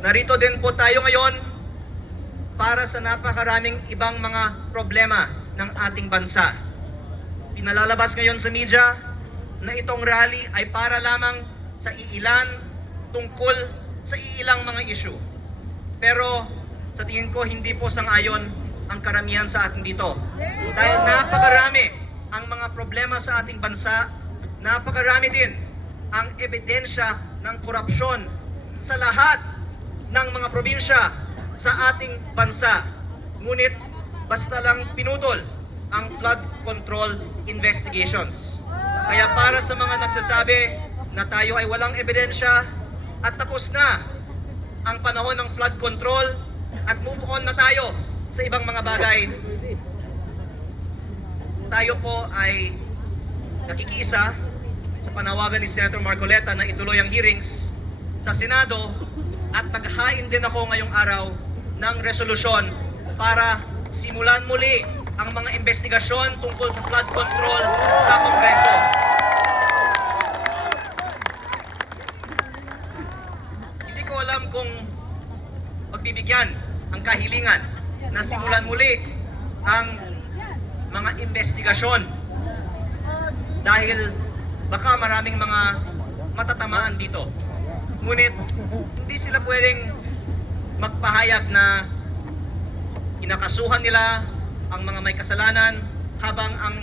Narito din po tayo ngayon para sa napakaraming ibang mga problema ng ating bansa. Pinalalabas ngayon sa media na itong rally ay para lamang sa iilan tungkol sa iilang mga issue. Pero sa tingin ko hindi po sang-ayon ang karamihan sa atin dito. Dahil napakarami ang mga problema sa ating bansa, napakarami din ang ebidensya ng korupsyon sa lahat ng mga probinsya sa ating bansa. Ngunit basta lang pinutol ang flood control investigations. Kaya para sa mga nagsasabi na tayo ay walang ebidensya at tapos na ang panahon ng flood control at move on na tayo sa ibang mga bagay, tayo po ay nakikiisa sa panawagan ni Senator Marcoleta na ituloy ang hearings sa Senado at naghain din ako ngayong araw ng resolusyon para simulan muli ang mga investigasyon tungkol sa flood control sa Kongreso. Hindi ko alam kung pagbibigyan ang kahilingan na simulan muli ang mga investigasyon dahil baka maraming mga matatamaan dito. Ngunit hindi sila pwedeng magpahayag na inakasuhan nila ang mga may kasalanan habang ang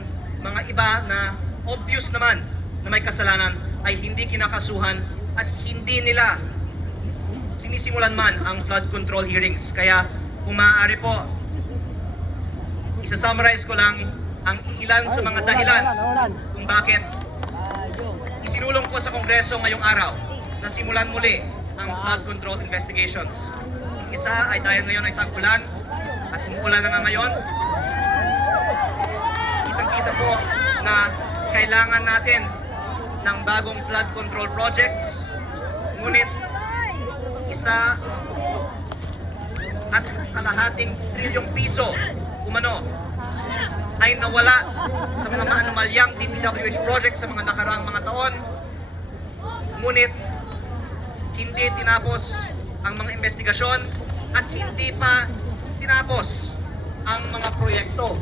mga iba na obvious naman na may kasalanan ay hindi kinakasuhan at hindi nila sinisimulan man ang flood control hearings. Kaya kung maaari po, isa-summarize ko lang ang ilan sa mga dahilan kung bakit isinulong ko sa Kongreso ngayong araw na simulan muli ang flood control investigations. Ang isa ay dahil ngayon ay tag-ulan at umuulan na nga ngayon. Kitang-kita po na kailangan natin ng bagong flood control projects. Ngunit isa at kalahating trilyong piso umano ay nawala sa mga maanomalyang DPWH projects sa mga nakaraang mga taon. Ngunit hindi tinapos ang mga investigasyon at hindi pa tinapos ang mga proyekto